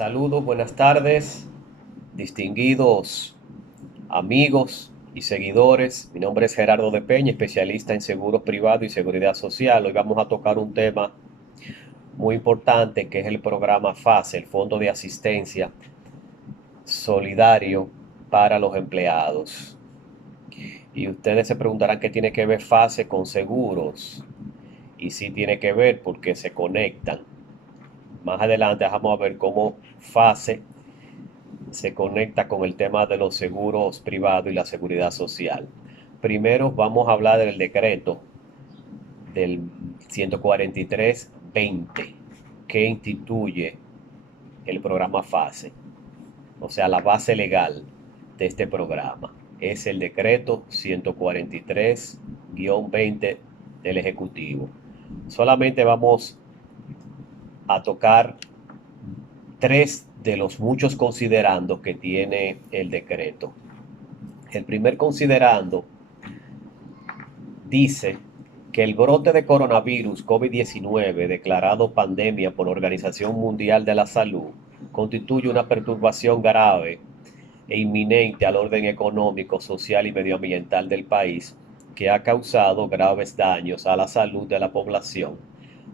Saludos, buenas tardes, distinguidos amigos y seguidores. Mi nombre es Gerardo de Peña, especialista en seguros privados y seguridad social. Hoy vamos a tocar un tema muy importante que es el programa FASE, el Fondo de Asistencia Solidario para los Empleados. Y ustedes se preguntarán qué tiene que ver FASE con seguros. Y sí tiene que ver porque se conectan. Más adelante vamos a ver cómo FASE se conecta con el tema de los seguros privados y la seguridad social. Primero vamos a hablar del decreto del 143-20 que instituye el programa FASE, o sea, la base legal de este programa. Es el decreto 143-20 del Ejecutivo. Solamente vamos a tocar tres de los muchos considerandos que tiene el decreto. El primer considerando dice que el brote de coronavirus COVID-19 declarado pandemia por la Organización Mundial de la Salud constituye una perturbación grave e inminente al orden económico, social y medioambiental del país que ha causado graves daños a la salud de la población,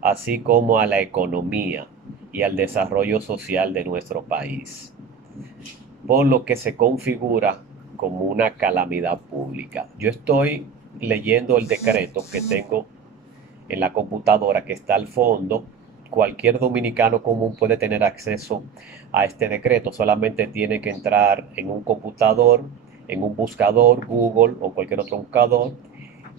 así como a la economía y al desarrollo social de nuestro país, por lo que se configura como una calamidad pública. Yo estoy leyendo el decreto que tengo en la computadora que está al fondo. Cualquier dominicano común puede tener acceso a este decreto, solamente tiene que entrar en un computador, en un buscador, Google o cualquier otro buscador,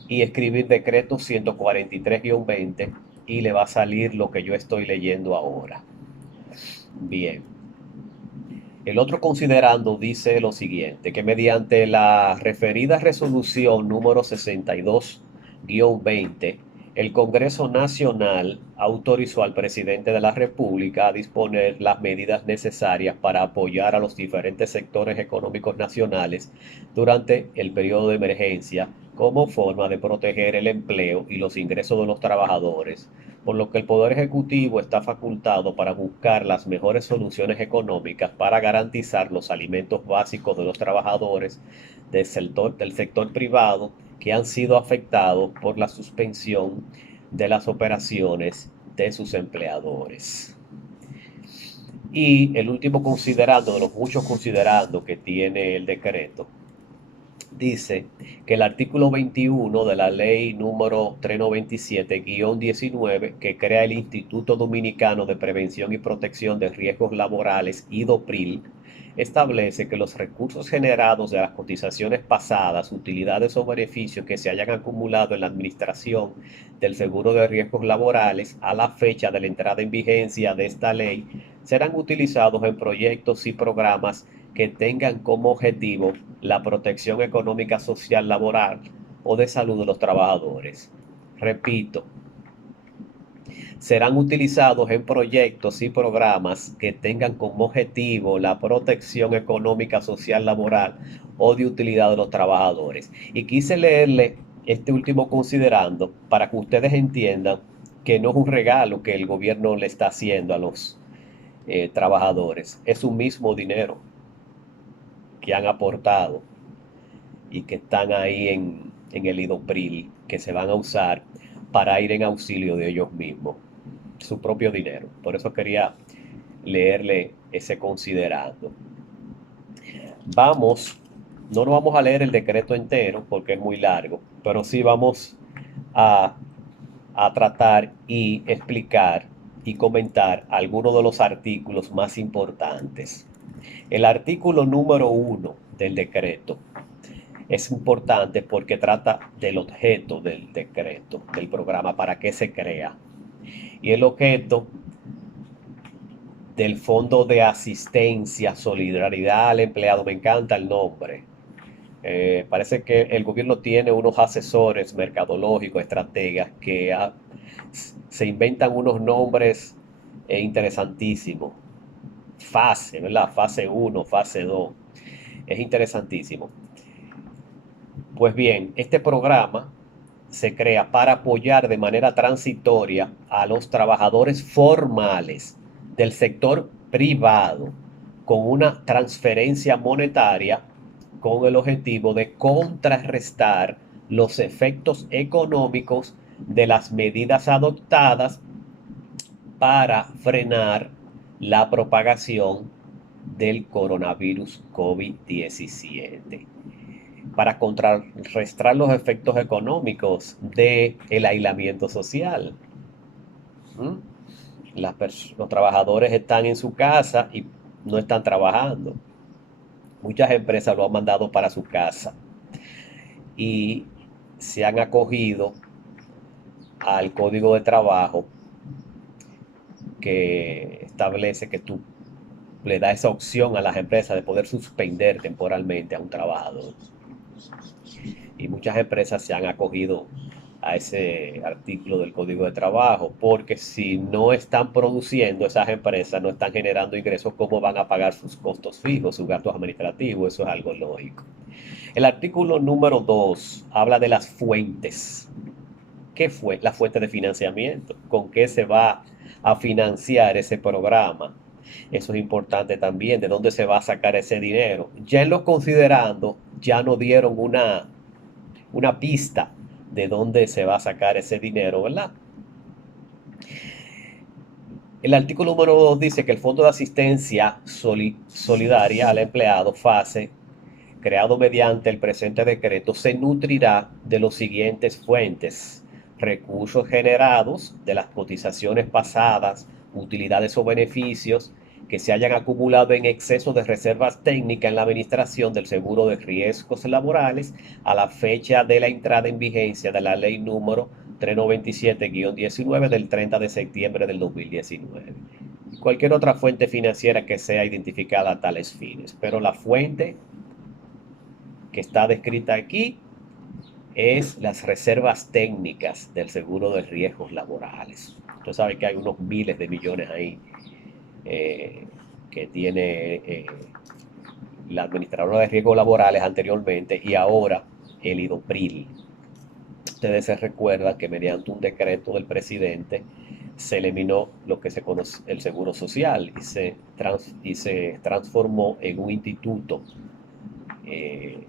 y escribir decreto 143-20 y le va a salir lo que yo estoy leyendo ahora. Bien. El otro considerando dice lo siguiente, que mediante la referida resolución número 62-20, el Congreso Nacional autorizó al presidente de la República a disponer las medidas necesarias para apoyar a los diferentes sectores económicos nacionales durante el periodo de emergencia como forma de proteger el empleo y los ingresos de los trabajadores, por lo que el Poder Ejecutivo está facultado para buscar las mejores soluciones económicas para garantizar los alimentos básicos de los trabajadores del sector privado que han sido afectados por la suspensión de las operaciones de sus empleadores. Y el último considerando, de los muchos considerandos que tiene el decreto, dice que el artículo 21 de la ley número 397-19, que crea el Instituto Dominicano de Prevención y Protección de Riesgos Laborales, IDOPRIL, establece que los recursos generados de las cotizaciones pasadas, utilidades o beneficios que se hayan acumulado en la administración del seguro de riesgos laborales a la fecha de la entrada en vigencia de esta ley serán utilizados en proyectos y programas que tengan como objetivo la protección económica, social, laboral o de salud de los trabajadores. Repito, serán utilizados en proyectos y programas que tengan como objetivo la protección económica, social, laboral o de utilidad de los trabajadores. Y quise leerle este último considerando para que ustedes entiendan que no es un regalo que el gobierno le está haciendo a los trabajadores, es su mismo dinero que han aportado y que están ahí en el IDOPRIL, que se van a usar para ir en auxilio de ellos mismos, su propio dinero. Por eso quería leerle ese considerando. Vamos, no nos vamos a leer el decreto entero porque es muy largo, pero sí vamos a, a tratar y explicar y comentar algunos de los artículos más importantes. El artículo número 1 del decreto es importante porque trata del objeto del decreto, del programa, para qué se crea. Y el objeto del Fondo de Asistencia, Solidaridad al Empleado, me encanta el nombre. Parece que el gobierno tiene unos asesores mercadológicos, estrategas, que se inventan unos nombres interesantísimos. Fase, ¿verdad? Fase 1, fase 2. Es interesantísimo. Pues bien, este programa se crea para apoyar de manera transitoria a los trabajadores formales del sector privado con una transferencia monetaria con el objetivo de contrarrestar los efectos económicos de las medidas adoptadas para frenar la propagación del coronavirus COVID-17, para contrarrestar los efectos económicos del aislamiento social. ¿Mm? Los trabajadores están en su casa y no están trabajando. Muchas empresas lo han mandado para su casa y se han acogido al código de trabajo que establece que tú le das esa opción a las empresas de poder suspender temporalmente a un trabajador. Y muchas empresas se han acogido a ese artículo del Código de Trabajo, porque si no están produciendo, esas empresas no están generando ingresos, ¿cómo van a pagar sus costos fijos, sus gastos administrativos? Eso es algo lógico. El artículo número 2 habla de las fuentes. ¿Qué fue la fuente de financiamiento? ¿Con qué se va a financiar ese programa? Eso es importante también, de dónde se va a sacar ese dinero. Ya en los considerando, ya no dieron una pista de dónde se va a sacar ese dinero, ¿verdad? El artículo número 2 dice que el Fondo de Asistencia Solidaria al Empleado, FASE, creado mediante el presente decreto, se nutrirá de las siguientes fuentes: recursos generados de las cotizaciones pasadas, utilidades o beneficios que se hayan acumulado en exceso de reservas técnicas en la administración del seguro de riesgos laborales a la fecha de la entrada en vigencia de la ley número 397-19 del 30 de septiembre del 2019. Cualquier otra fuente financiera que sea identificada a tales fines, pero la fuente que está descrita aquí es las reservas técnicas del seguro de riesgos laborales. Usted sabe que hay unos miles de millones ahí que tiene la administradora de riesgos laborales anteriormente y ahora el IDOPRIL. Ustedes se recuerdan que mediante un decreto del presidente se eliminó lo que se conoce el seguro social y se transformó en un instituto eh,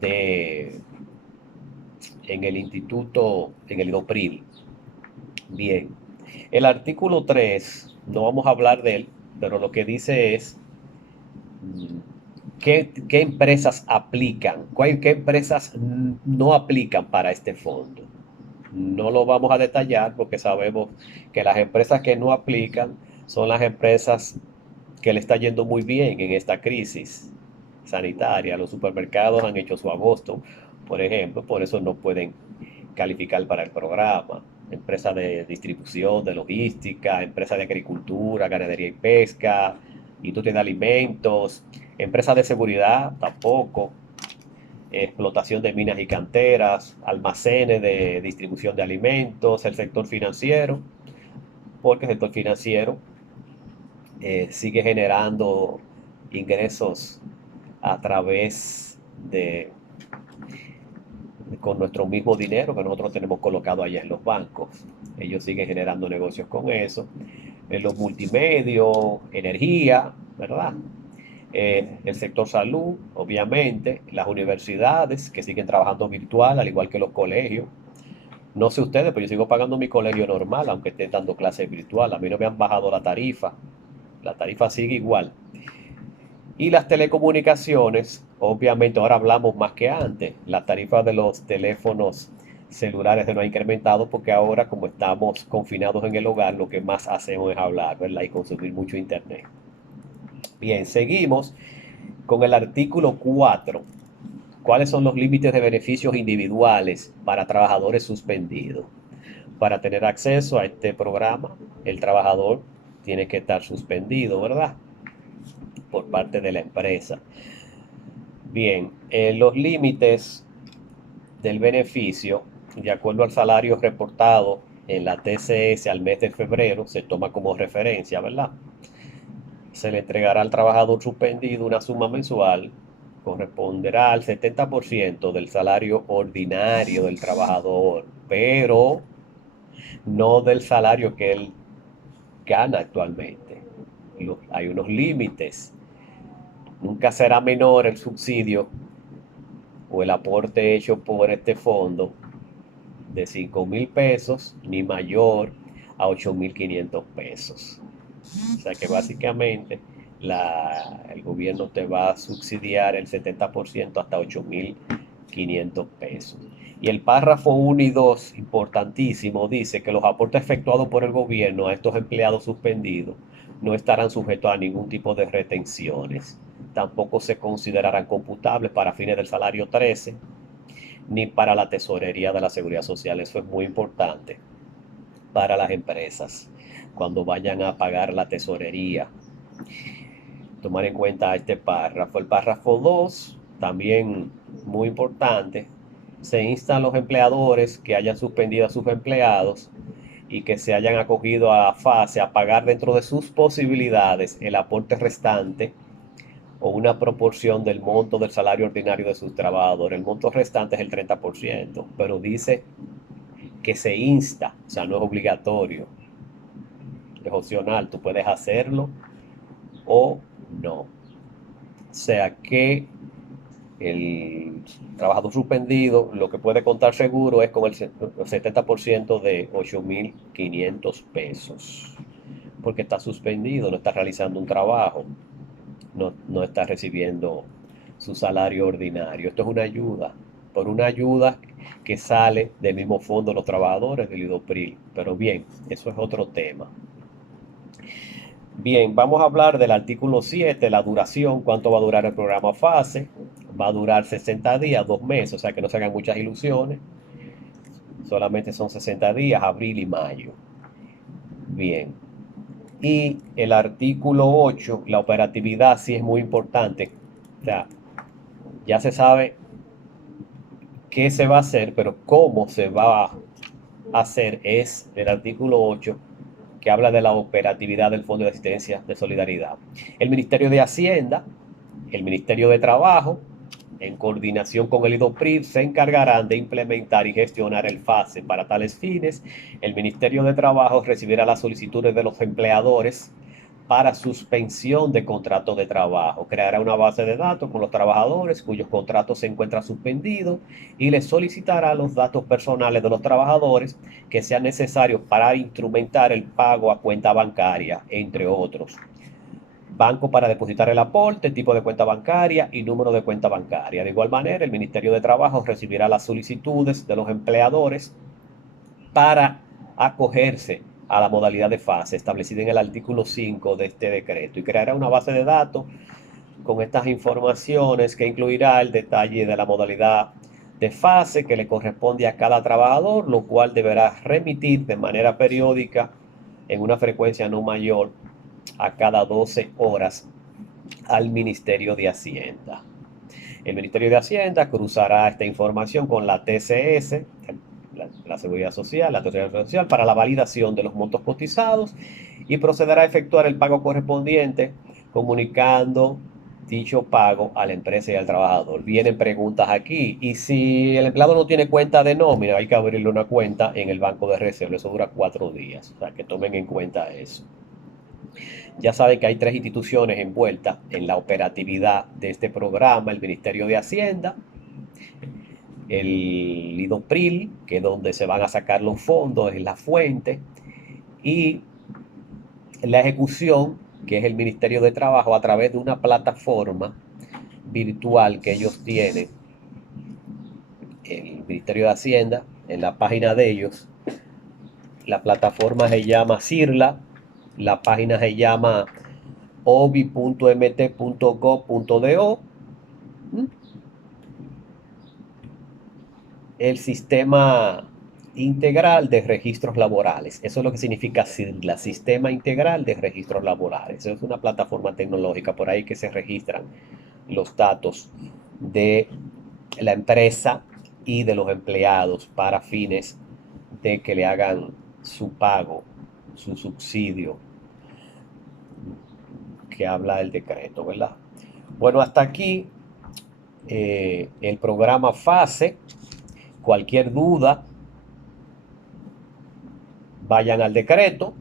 de en el IDOPRIL. Bien, el artículo 3 no vamos a hablar de él, pero lo que dice es qué empresas aplican, qué empresas no aplican para este fondo. No lo vamos a detallar porque sabemos que las empresas que no aplican son las empresas que le está yendo muy bien en esta crisis sanitaria. Los supermercados han hecho su agosto, por ejemplo, por eso no pueden calificar para el programa. Empresas de distribución, de logística, empresas de agricultura, ganadería y pesca, industria de alimentos, empresas de seguridad tampoco, explotación de minas y canteras, almacenes de distribución de alimentos, el sector financiero, porque el sector financiero sigue generando ingresos a través de con nuestro mismo dinero que nosotros tenemos colocado allá en los bancos. Ellos siguen generando negocios con eso. En los multimedios, energía, ¿verdad? El sector salud, obviamente, las universidades que siguen trabajando virtual, al igual que los colegios. No sé ustedes, pero yo sigo pagando mi colegio normal, aunque esté dando clases virtual. A mí no me han bajado la tarifa sigue igual. Y las telecomunicaciones, obviamente ahora hablamos más que antes. La tarifa de los teléfonos celulares se nos ha incrementado porque ahora como estamos confinados en el hogar, lo que más hacemos es hablar, ¿verdad? Y consumir mucho internet. Bien, seguimos con el artículo 4. ¿Cuáles son los límites de beneficios individuales para trabajadores suspendidos? Para tener acceso a este programa, el trabajador tiene que estar suspendido, ¿verdad? Por parte de la empresa. Bien, los límites del beneficio, de acuerdo al salario reportado en la TCS al mes de febrero, se toma como referencia, ¿verdad? Se le entregará al trabajador suspendido una suma mensual, corresponderá al 70% del salario ordinario del trabajador, pero no del salario que él gana actualmente. hay unos límites. Nunca será menor el subsidio o el aporte hecho por este fondo de 5.000 pesos ni mayor a 8.500 pesos. O sea que básicamente el gobierno te va a subsidiar el 70% hasta 8.500 pesos. Y el párrafo 1 y 2, importantísimo, dice que los aportes efectuados por el gobierno a estos empleados suspendidos no estarán sujetos a ningún tipo de retenciones. Tampoco se considerarán computables para fines del salario 13 ni para la tesorería de la seguridad social. Eso es muy importante para las empresas cuando vayan a pagar la tesorería. Tomar en cuenta este párrafo. El párrafo 2, también muy importante, se insta a los empleadores que hayan suspendido a sus empleados y que se hayan acogido a la fase a pagar dentro de sus posibilidades el aporte restante o una proporción del monto del salario ordinario de sus trabajadores. El monto restante es el 30%, pero dice que se insta, o sea, no es obligatorio, es opcional, tú puedes hacerlo o no. O sea que el trabajador suspendido lo que puede contar seguro es con el 70% de 8.500 pesos, porque está suspendido, no está realizando un trabajo, no está recibiendo su salario ordinario. Esto es una ayuda, por una ayuda que sale del mismo fondo de los trabajadores del IDOPRIL. Pero bien, eso es otro tema. Bien, vamos a hablar del artículo 7, la duración, cuánto va a durar el programa FASE. Va a durar 60 días, 2 meses, o sea que no se hagan muchas ilusiones. Solamente son 60 días, abril y mayo. Bien. Y el artículo 8, la operatividad sí es muy importante. O sea, ya se sabe qué se va a hacer, pero cómo se va a hacer es el artículo 8, que habla de la operatividad del Fondo de Asistencia de Solidaridad. El Ministerio de Hacienda, el Ministerio de Trabajo, en coordinación con el IDOPRIL, se encargarán de implementar y gestionar el FASE. Para tales fines, el Ministerio de Trabajo recibirá las solicitudes de los empleadores para suspensión de contrato de trabajo. Creará una base de datos con los trabajadores cuyos contratos se encuentran suspendidos y les solicitará los datos personales de los trabajadores que sean necesarios para instrumentar el pago a cuenta bancaria, entre otros. Banco para depositar el aporte, tipo de cuenta bancaria y número de cuenta bancaria. De igual manera, el Ministerio de Trabajo recibirá las solicitudes de los empleadores para acogerse a la modalidad de fase establecida en el artículo 5 de este decreto y creará una base de datos con estas informaciones que incluirá el detalle de la modalidad de fase que le corresponde a cada trabajador, lo cual deberá remitir de manera periódica en una frecuencia no mayor a cada 12 horas al Ministerio de Hacienda. El Ministerio de Hacienda cruzará esta información con la TCS, la Seguridad Social, la Seguridad Social, para la validación de los montos cotizados y procederá a efectuar el pago correspondiente, comunicando dicho pago a la empresa y al trabajador. Vienen preguntas aquí, y si el empleado no tiene cuenta de nómina, hay que abrirle una cuenta en el banco de reserva, eso dura 4 días, o sea que tomen en cuenta eso. Ya saben que hay 3 instituciones envueltas en la operatividad de este programa: el Ministerio de Hacienda, el IDOPRIL, que es donde se van a sacar los fondos, es la fuente, y la ejecución, que es el Ministerio de Trabajo, a través de una plataforma virtual que ellos tienen, el Ministerio de Hacienda, en la página de ellos. La plataforma se llama CIRLA, la página se llama obi.mt.gov.do. El sistema integral de registros laborales. Eso es lo que significa SIRLA, Sistema Integral de Registros Laborales. Es una plataforma tecnológica por ahí que se registran los datos de la empresa y de los empleados para fines de que le hagan su pago, su subsidio que habla el decreto, ¿verdad? Bueno, hasta aquí el programa FASE. Cualquier duda, vayan al decreto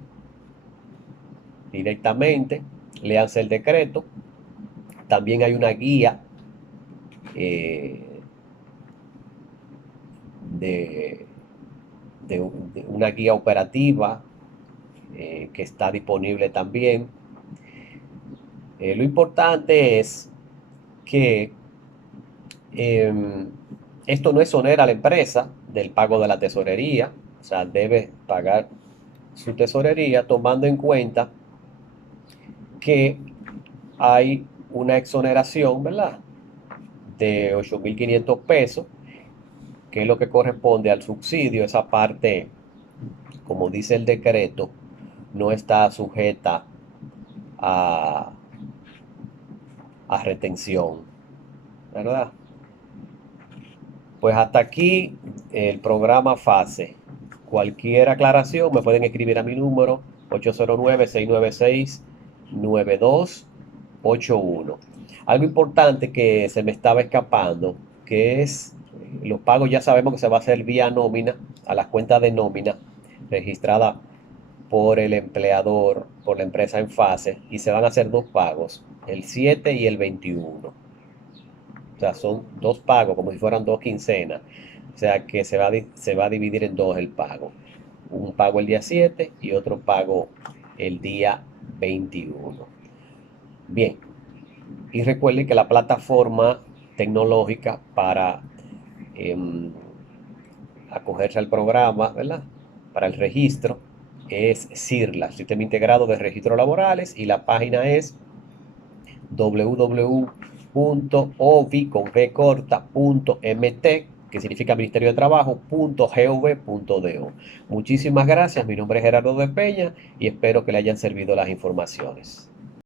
directamente léanse el decreto. También hay una guía de, de una guía operativa que está disponible también. Lo importante es que esto no exonera a la empresa del pago de la tesorería, o sea, debe pagar su tesorería tomando en cuenta que hay una exoneración, ¿verdad? De 8.500 pesos, que es lo que corresponde al subsidio. Esa parte, como dice el decreto, no está sujeta a, a retención, ¿verdad? Pues hasta aquí el programa FASE. Cualquier aclaración me pueden escribir a mi número 809-696-9281. Algo importante que se me estaba escapando, que es los pagos. Ya sabemos que se va a hacer vía nómina a las cuentas de nómina registrada por el empleador, por la empresa en fase, y se van a hacer dos pagos, el 7 y el 21. O sea, son dos pagos, como si fueran dos quincenas. O sea, que se va a dividir en dos el pago. Un pago el día 7 y otro pago el día 21. Bien, y recuerden que la plataforma tecnológica para acogerse al programa, ¿verdad? Para el registro es SIRLA, Sistema Integrado de Registros Laborales, y la página es www.ovi.mt, que significa Ministerio de Trabajo.gov.do. Muchísimas gracias, mi nombre es Gerardo de Peña y espero que le hayan servido las informaciones.